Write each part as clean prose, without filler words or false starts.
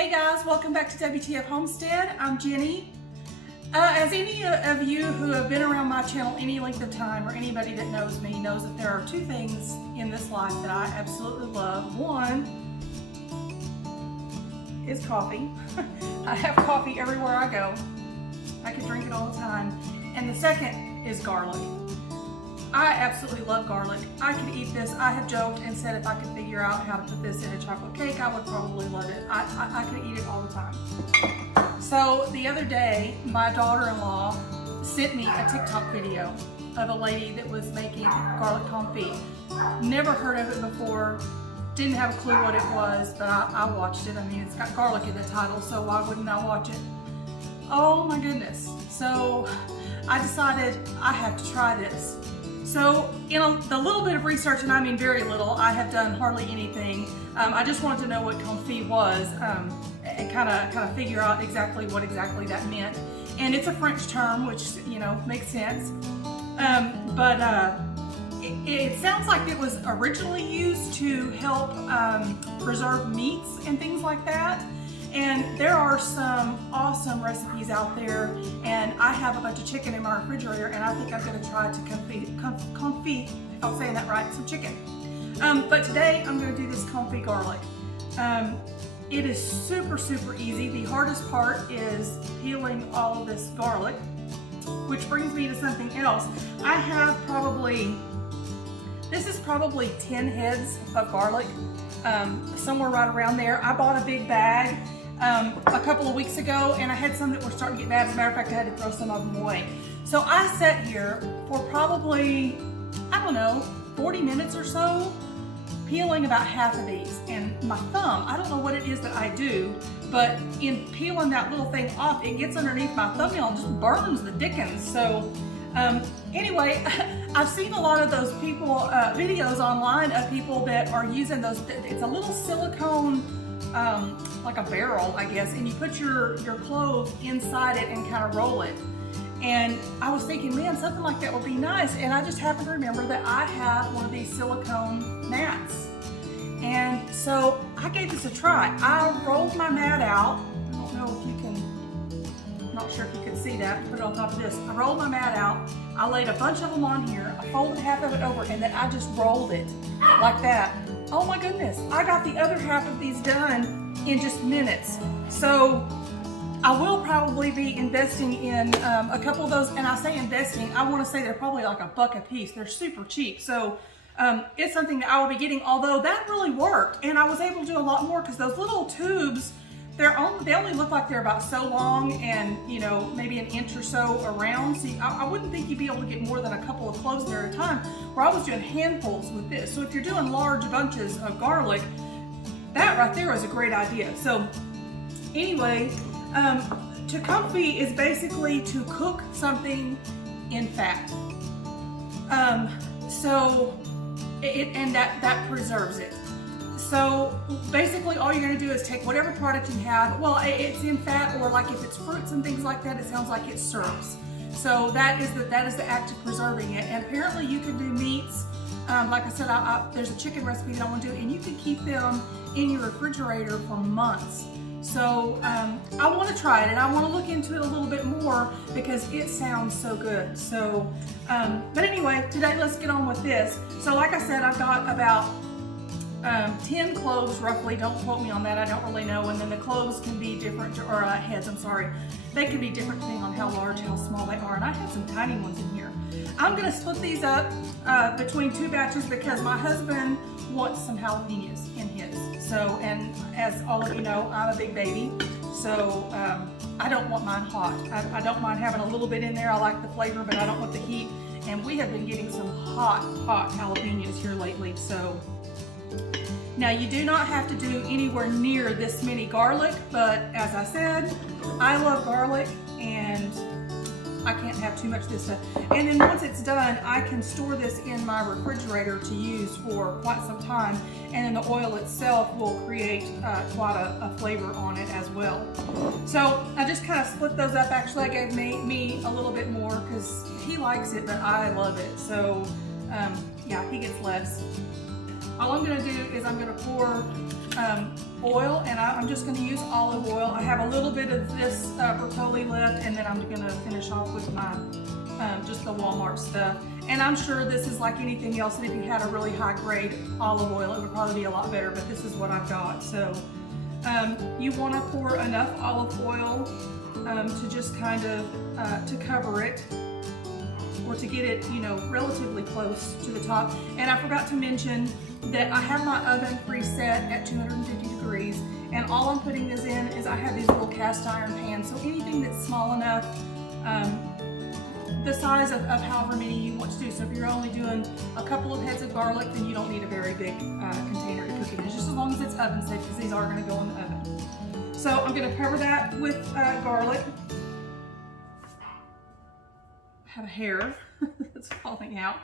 Hey guys, welcome back to WTF Homestead. I'm Jenny. As any of you who have been around my channel any length of time, or anybody that knows me knows that there are two things in this life that I absolutely love. One is coffee. I have coffee everywhere I go. I could drink it all the time. And the second is garlic. I absolutely love garlic. I could eat this. I have joked and said if I could figure out how to put this in a chocolate cake, I would probably love it. I could eat it all the time. So the other day, my daughter-in-law sent me a TikTok video of a lady that was making garlic confit. Never heard of it before, didn't have a clue what it was, but I watched it. I mean, it's got garlic in the title, so why wouldn't I watch it? Oh my goodness. So I decided I have to try this. So in the little bit of research, and I mean very little, I have done hardly anything. I just wanted to know what confit was and kind of figure out what exactly that meant. And it's a French term, which makes sense. It sounds like it was originally used to help preserve meats and things like that. And there are some awesome recipes out there, and I have a bunch of chicken in my refrigerator, and I think I'm going to try to confit, if I'm saying that right, some chicken. But today I'm going to do this confit garlic. It is super, super easy. The hardest part is peeling all of this garlic, which brings me to something else. I have this is probably 10 heads of garlic, somewhere right around there. I bought a big bag a couple of weeks ago, and I had some that were starting to get bad. As a matter of fact, I had to throw some of them away. So I sat here for probably, 40 minutes or so, peeling about half of these. And my thumb, I don't know what it is that I do, but in peeling that little thing off, it gets underneath my thumbnail and just burns the dickens. So anyway, I've seen a lot of those videos online of people that are using those. It's a little silicone, like a barrel, I guess, and you put your clove inside it and kind of roll it. And I was thinking, man, something like that would be nice. And I just happened to remember that I have one of these silicone mats. And so I gave this a try. I rolled my mat out. I don't know if you can, not sure if you could see that. Put it on top of this. I rolled my mat out. I laid a bunch of them on here. I folded half of it over, and then I just rolled it like that. Oh my goodness. I got the other half of these done in just minutes. So I will probably be investing in a couple of those. And I say investing, I want to say they're probably like $1 a piece. They're super cheap. So it's something that I will be getting, although that really worked. And I was able to do a lot more because those little tubes, they only look like they're about so long and, maybe an inch or so around. So I wouldn't think you'd be able to get more than a couple of cloves there at a time, where I was doing handfuls with this. So if you're doing large bunches of garlic, that right there is a great idea. So anyway, to confit is basically to cook something in fat. And that preserves it. So basically all you're going to do is take whatever product you have. Well, it's in fat, or like if it's fruits and things like that, it sounds like it's syrups. So that is the act of preserving it. And apparently you can do meats. Like I said, there's a chicken recipe that I want to do, and you can keep them in your refrigerator for months. So I want to try it, and I want to look into it a little bit more because it sounds so good. So, but anyway, today let's get on with this. So like I said, I've got about 10 cloves roughly. Don't quote me on that, I don't really know. And then the cloves can be different, or heads, I'm sorry. They can be different depending on how large, how small they are. And I have some tiny ones in here. I'm going to split these up between 2 batches because my husband wants some jalapenos in his. So, and as all of you know, I'm a big baby. So I don't want mine hot. I don't mind having a little bit in there. I like the flavor, but I don't want the heat. And we have been getting some hot jalapenos here lately. So now you do not have to do anywhere near this many garlic, but as I said, I love garlic and I can't have too much of this stuff. And then once it's done, I can store this in my refrigerator to use for quite some time. And then the oil itself will create quite a flavor on it as well. So I just kind of split those up. Actually, I gave me a little bit more because he likes it, but I love it. So yeah, he gets less. All I'm gonna do is I'm gonna pour oil, and I'm just going to use olive oil. I have a little bit of this broccoli left, and then I'm going to finish off with my just the Walmart stuff. And I'm sure this is like anything else, and if you had a really high grade olive oil, it would probably be a lot better, but this is what I've got. So you want to pour enough olive oil to just kind of to cover it, or to get it, you know, relatively close to the top. And I forgot to mention that I have my oven preset at 250 degrees, and all I'm putting this in is I have these little cast iron pans, so anything that's small enough, the size of however many you want to do. So if you're only doing a couple of heads of garlic, then you don't need a very big container to cook in. It's just as long as it's oven safe, because these are going to go in the oven. So I'm going to cover that with garlic. I have a hair that's falling out.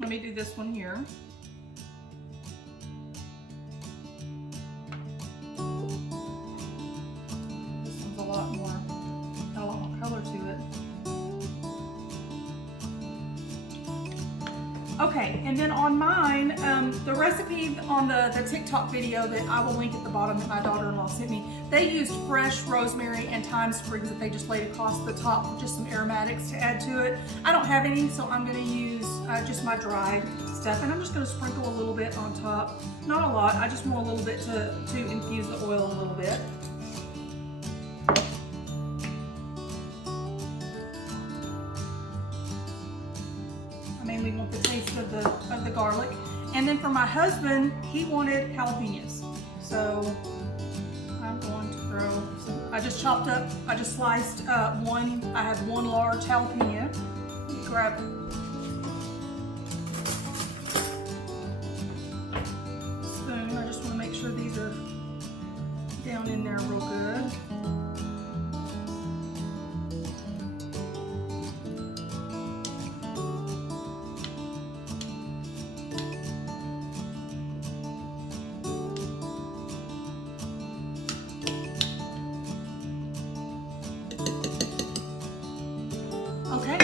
Let me do this one here. This one's got a lot more color to it. Okay, and then on mine, the recipe on the TikTok video that I will link at the bottom that my daughter-in-law sent me, they used fresh rosemary and thyme sprigs that they just laid across the top for just some aromatics to add to it. I don't have any, so I'm going to use just my dried stuff, and I'm just going to sprinkle a little bit on top. Not a lot, I just want a little bit to infuse the oil a little bit. I mainly want the taste of the garlic. And then for my husband, he wanted jalapenos. So I'm going to throw some, I just sliced one, I have one large jalapeno. Let me grab a spoon. I just want to make sure these are down in there real good. Okay,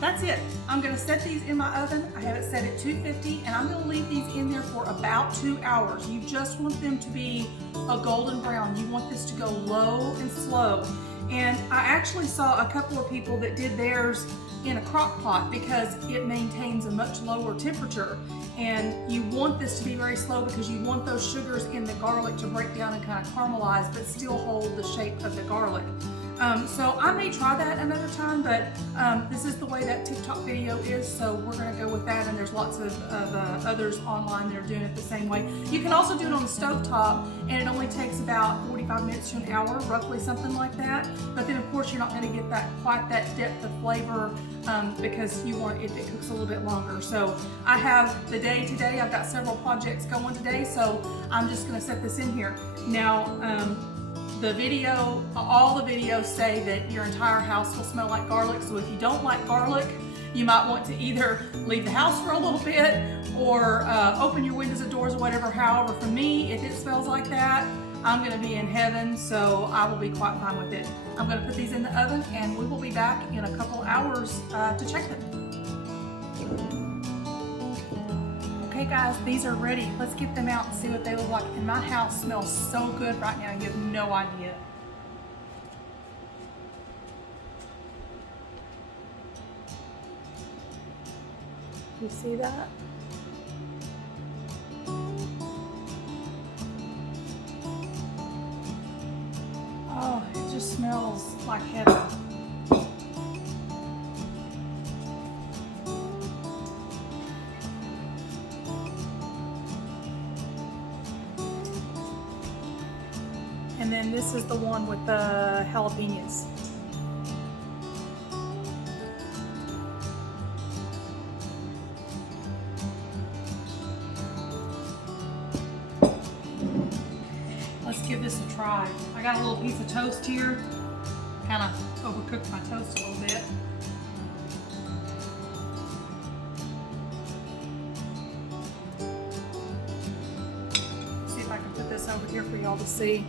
that's it. I'm gonna set these in my oven. I have it set at 250, and I'm gonna leave these in there for about 2 hours. You just want them to be a golden brown. You want this to go low and slow. And I actually saw a couple of people that did theirs in a crock pot because it maintains a much lower temperature. And you want this to be very slow because you want those sugars in the garlic to break down and kind of caramelize, but still hold the shape of the garlic. So I may try that another time, but this is the way that TikTok video is, so we're going to go with that, and there's lots of others online that are doing it the same way. You can also do it on the stovetop, and it only takes about 45 minutes to an hour, roughly something like that. But then of course you're not going to get quite that depth of flavor because you want it if it cooks a little bit longer. So I have the day today, I've got several projects going today, so I'm just going to set this in here. Now, all the videos say that your entire house will smell like garlic, so if you don't like garlic, you might want to either leave the house for a little bit or open your windows and doors or whatever. However, for me, if it smells like that, I'm going to be in heaven, so I will be quite fine with it. I'm going to put these in the oven, and we will be back in a couple hours to check them. Okay guys, these are ready. Let's get them out and see what they look like. And my house smells so good right now, you have no idea. You see that? Oh, it just smells like heaven. And then this is the one with the jalapenos. Let's give this a try. I got a little piece of toast here. Kind of overcooked my toast a little bit. See if I can put this over here for y'all to see.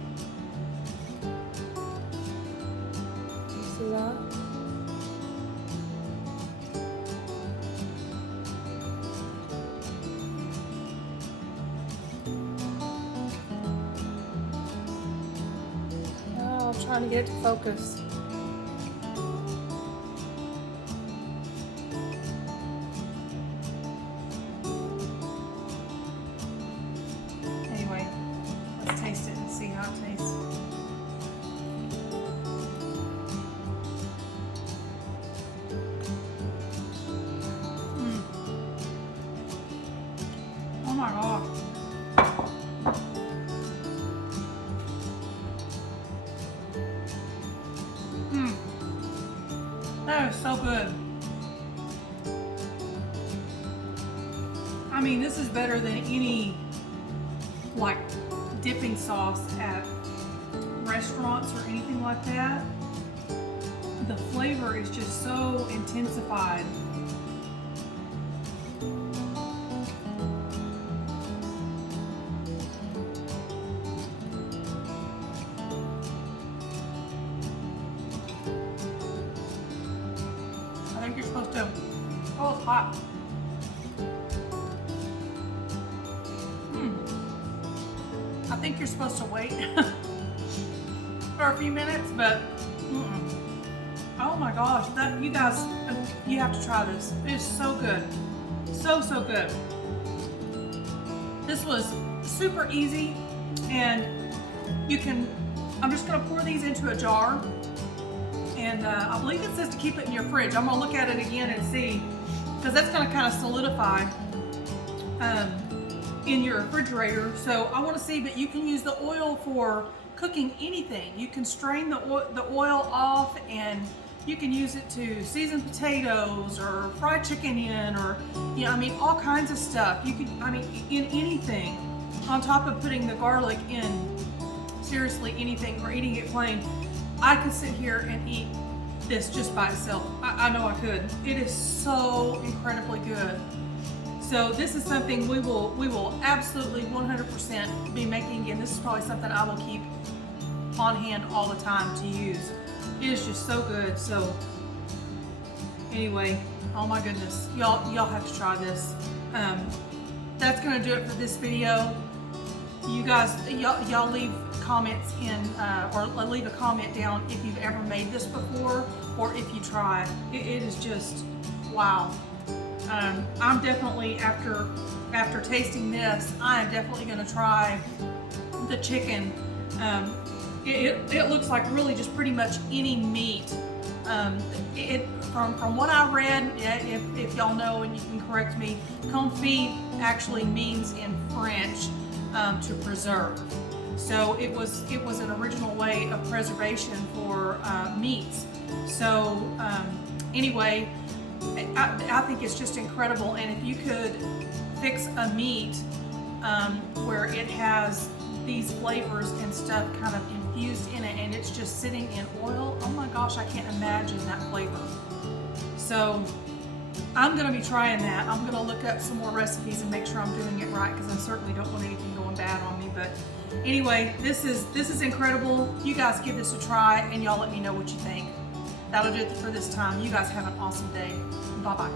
See that? trying to get it to focus. Anyway, let's taste it and see how it tastes. Oh my God. That is so good. I mean, this is better than any like dipping sauce at restaurants or anything like that. The flavor is just so intensified. I think you're supposed to, oh, it's hot. I think you're supposed to wait for a few minutes, but oh my gosh, that, you guys, you have to try this. It is so good. So good. This was super easy, and you can, I'm just gonna pour these into a jar. And I believe it says to keep it in your fridge. I'm gonna look at it again and see, because that's gonna kind of solidify in your refrigerator. So I wanna see, but you can use the oil for cooking anything. You can strain the oil off, and you can use it to season potatoes or fry chicken in, or, you know, I mean, all kinds of stuff. You can, I mean, in anything, on top of putting the garlic in, seriously, anything, or eating it plain. I could sit here and eat this just by itself. I know I could. It is so incredibly good. So this is something we will absolutely 100% be making again. This is probably something I will keep on hand all the time to use. It is just so good. So anyway, oh my goodness, y'all have to try this. That's gonna do it for this video. You guys, y'all leave comments in, or leave a comment down if you've ever made this before, or if you try. It is just, wow. I'm definitely, after tasting this, I am definitely gonna try the chicken. It looks like really just pretty much any meat. From what I read, if y'all know and you can correct me, confit actually means in French to preserve. So it was an original way of preservation for meats. So anyway, I think it's just incredible. And if you could fix a meat where it has these flavors and stuff kind of infused in it, and it's just sitting in oil, oh my gosh, I can't imagine that flavor. So I'm gonna be trying that. I'm gonna look up some more recipes and make sure I'm doing it right, because I certainly don't want anything going bad on me. But anyway, this is incredible. You guys give this a try, and y'all let me know what you think. That'll do it for this time. You guys have an awesome day. Bye-bye.